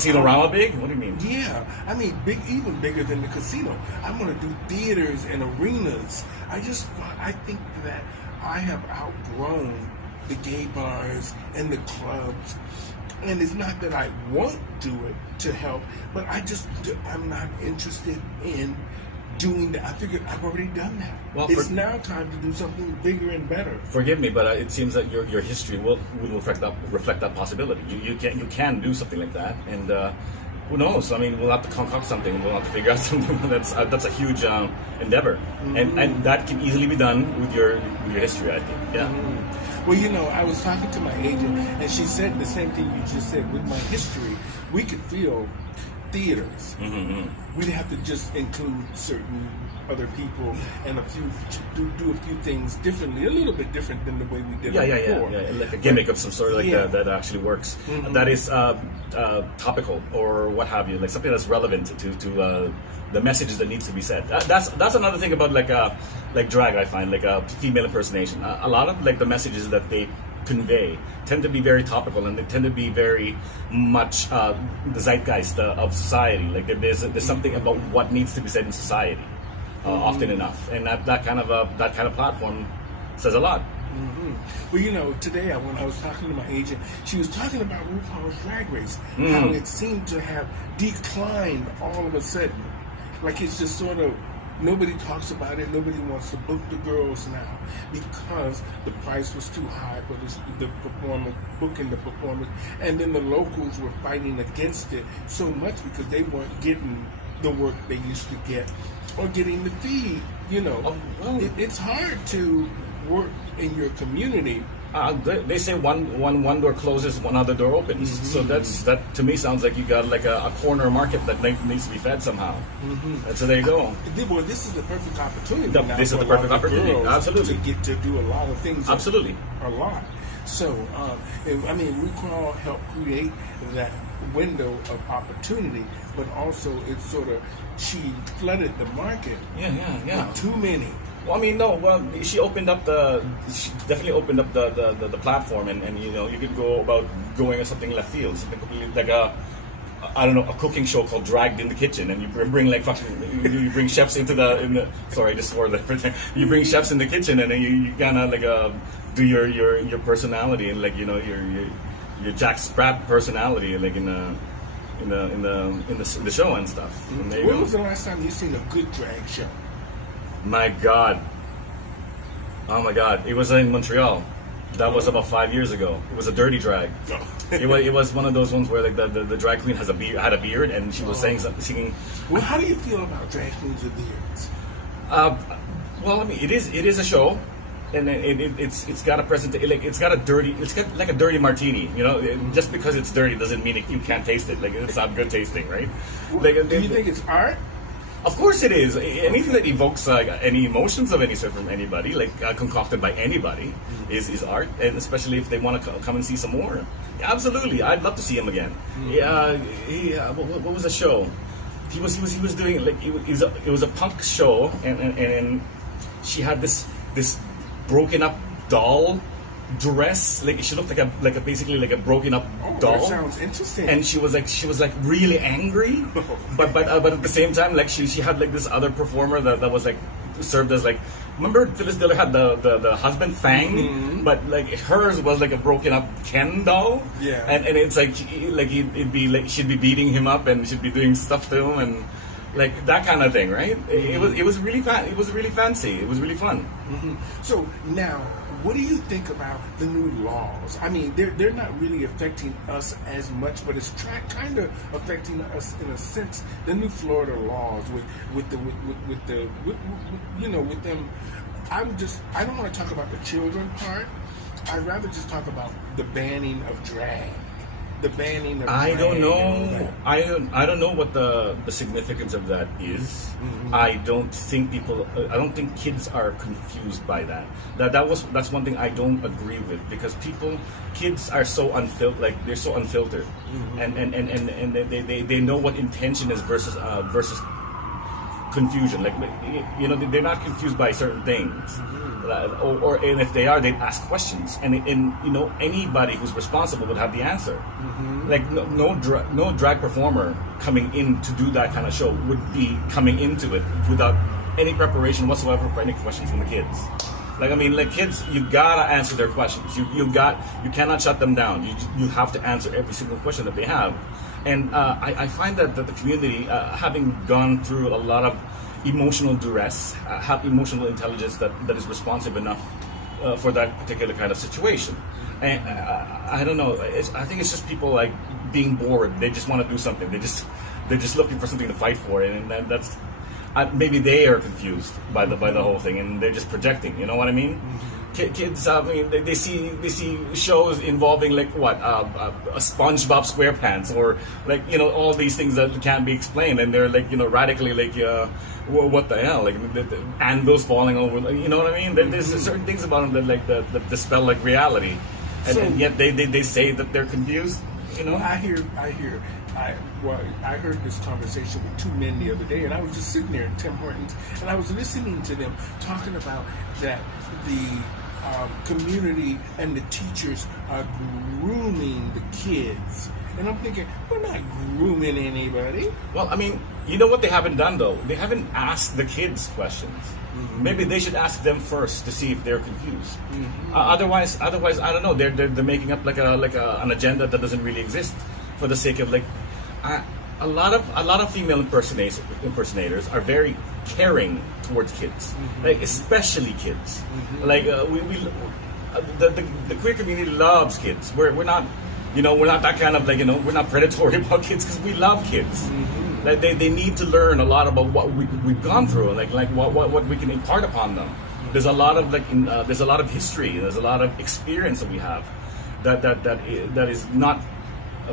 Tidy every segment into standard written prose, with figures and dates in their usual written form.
Casino Rama big? What do you mean? Yeah, I mean, even bigger than the casino. I'm going to do theaters and arenas. I think that I have outgrown the gay bars and the clubs. And it's not that I won't do it to help, but I'm not interested in doing that. I figured I've already done that. Well, it's now time to do something bigger and better. Forgive me, but it seems that your history will reflect that possibility. You can do something like that, and who knows? I mean, we'll have to concoct something. We'll have to figure out something that's a huge endeavor, and that can easily be done with your history. I think. Yeah. Mm-hmm. Well, I was talking to my agent, and she said the same thing you just said. With my history, we could fill theaters. Mm-hmm. We'd have to just include certain other people and do a few things differently, a little bit different than the way we did it before. Yeah, like a gimmick of some sort, that actually works. Mm-hmm. That is topical or what have you, like something that's relevant to the messages that needs to be said. That's another thing about like drag. I find like female impersonation. A lot of like the messages that they convey tend to be very topical, and they tend to be very much the zeitgeist of society. Like there's something about what needs to be said in society often enough, and that kind of platform says a lot. Mm-hmm. Well, today when I was talking to my agent, she was talking about RuPaul's Drag Race, how it seemed to have declined all of a sudden. Like it's just sort of, nobody talks about it, nobody wants to book the girls now because the price was too high for the performance, booking the performance, and then the locals were fighting against it so much because they weren't getting the work they used to get or getting the fee. It's hard to work in your community. They say one door closes, one other door opens. Mm-hmm. So that to me sounds like you got like a corner market that needs to be fed somehow. Mm-hmm. And so there you go. Well, this is the perfect opportunity. This is the perfect opportunity. Absolutely, to get to do a lot of things. Absolutely, a lot. So, RuPaul helped create that window of opportunity, but also she flooded the market. Yeah. With too many. Well, I mean, no. Well, she definitely opened up the platform, and you could go about going on something left field, something completely like a cooking show called Dragged in the Kitchen, and you bring like fucking you bring chefs in the sorry, I just swore that you bring chefs in the kitchen, and then you kind of like do your personality and like your Jack Spratt personality like in the show and stuff. And when was the last time you seen a good drag show? My God. Oh my God. It was in Montreal. That was about 5 years ago. It was a dirty drag. It was one of those ones where like the drag queen had a beard, and she was singing. Well, how do you feel about drag queens with beards? Well, I mean, it is a show, and it's got a it's got like a dirty martini. Just because it's dirty doesn't mean you can't taste it. Like it's not good tasting, right? Do you think it's art? Of course it is. Anything that evokes any emotions of any sort from anybody, like concocted by anybody, is art, and especially if they want to come and see some more. Yeah, absolutely, I'd love to see him again. Yeah, what was the show? He was doing like it was a punk show, and she had this broken up doll dress, like she looked like a basically like a broken up doll. That sounds interesting. And she was like really angry, but at the same time, like she had like this other performer that was like served as like, remember Phyllis Diller had the husband Fang, but like hers was like a broken up Ken doll. Yeah. And it's like it'd be like she'd be beating him up and she'd be doing stuff to him and like that kind of thing, right? It was really it was really fancy. It was really fun. So now, what do you think about the new laws? I mean, they're not really affecting us as much, but it's kind of affecting us in a sense. The new Florida laws with them. I don't want to talk about the children part. I'd rather just talk about the banning of drag. The banning of I drag. don't know. I don't know what the significance of that is. I don't think kids are confused by that. That's one thing I don't agree with, because kids are so unfiltered. Like they're so unfiltered, and they know what intention is versus confusion. Like, you know, they're not confused by certain things, or and if they are, they'd ask questions, and you know, anybody who's responsible would have the answer. Like no drag performer coming in to do that kind of show would be coming into it without any preparation whatsoever for any questions from the kids. Like, I mean, like, kids, you gotta answer their questions. You cannot shut them down. You have to answer every single question that they have. And I find that the community, having gone through a lot of emotional duress, have emotional intelligence that is responsive enough for that particular kind of situation. And I don't know. I think it's just people like being bored. They just want to do something. They're just looking for something to fight for, and that's. Maybe they are confused by the whole thing, and they're just projecting. You know what I mean? Kids, I mean, they see shows involving like what a SpongeBob SquarePants, or like, you know, all these things that can't be explained, and they're like, you know, radically like, what the hell, like the anvils falling over. You know what I mean? There's certain things about them that like that dispel like reality, and yet they say that they're confused. You know, well, I heard this conversation with two men the other day, and I was just sitting there at Tim Hortons, and I was listening to them talking about that the community and the teachers are grooming the kids. And I'm thinking, we're not grooming anybody. Well, I mean, you know what they haven't done though? They haven't asked the kids questions. Maybe they should ask them first to see if they're confused. Otherwise, I don't know. They're making up like an agenda that doesn't really exist for the sake of like. A lot of female impersonators are very caring towards kids, like especially kids. Like the queer community loves kids. We're not, you know, we're not that kind of like, you know, we're not predatory about kids because we love kids. Like they need to learn a lot about what we've gone through, like what we can impart upon them. There's a lot of there's a lot of history, there's a lot of experience that we have that is not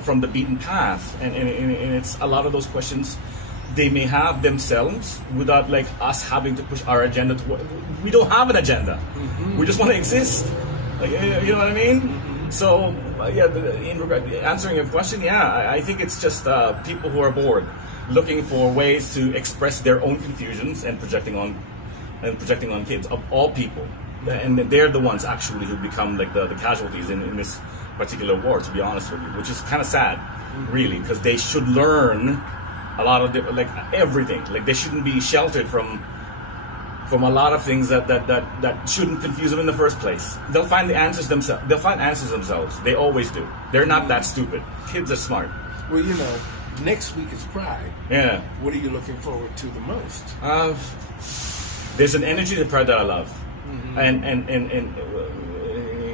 from the beaten path, and it's a lot of those questions they may have themselves without like us having to push our agenda to. We don't have an agenda. We just want to exist. Like, you know what I mean? So yeah, in regard answering your question, yeah, I think it's just people who are bored, looking for ways to express their own confusions and projecting on kids of all people, and they're the ones actually who become like the casualties in this particular war, to be honest with you, which is kind of sad, really, because they should learn a lot of like everything. Like they shouldn't be sheltered from a lot of things that shouldn't confuse them in the first place. They'll find the answers themselves. They'll find answers themselves. They always do. They're not that stupid. Kids are smart. Well, you know, next week is Pride. Yeah. What are you looking forward to the most? There's an energy to Pride that I love, and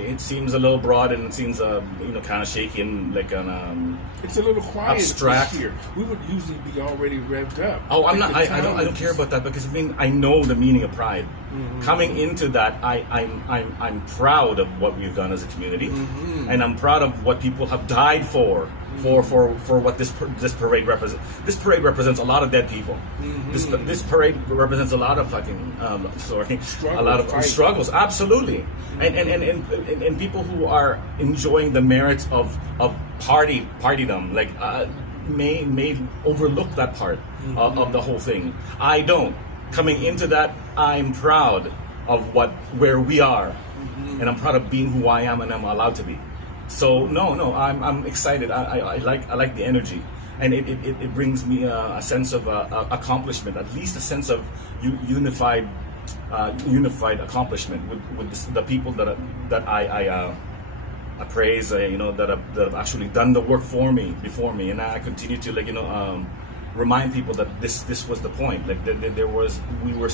it seems a little broad, and it seems kind of shaky and like an it's a little quiet abstract this year. We would usually be already revved up. Oh, I'm not. I don't care about that, because I mean I know the meaning of pride. Coming into that, I'm proud of what we've done as a community, and I'm proud of what people have died for what this parade represents. This parade represents a lot of dead people. This parade represents a lot of fucking a lot of struggles. Absolutely, and people who are enjoying the merits of partydom, like may overlook that part of the whole thing. I don't. Coming into that, I'm proud of where we are, and I'm proud of being who I am and I'm allowed to be. So no, I'm excited. I like the energy, and it brings me a sense of accomplishment, at least a sense of unified accomplishment with the people that I praise, that have actually done the work before me, and I continue to remind people that this was the point. Like we were.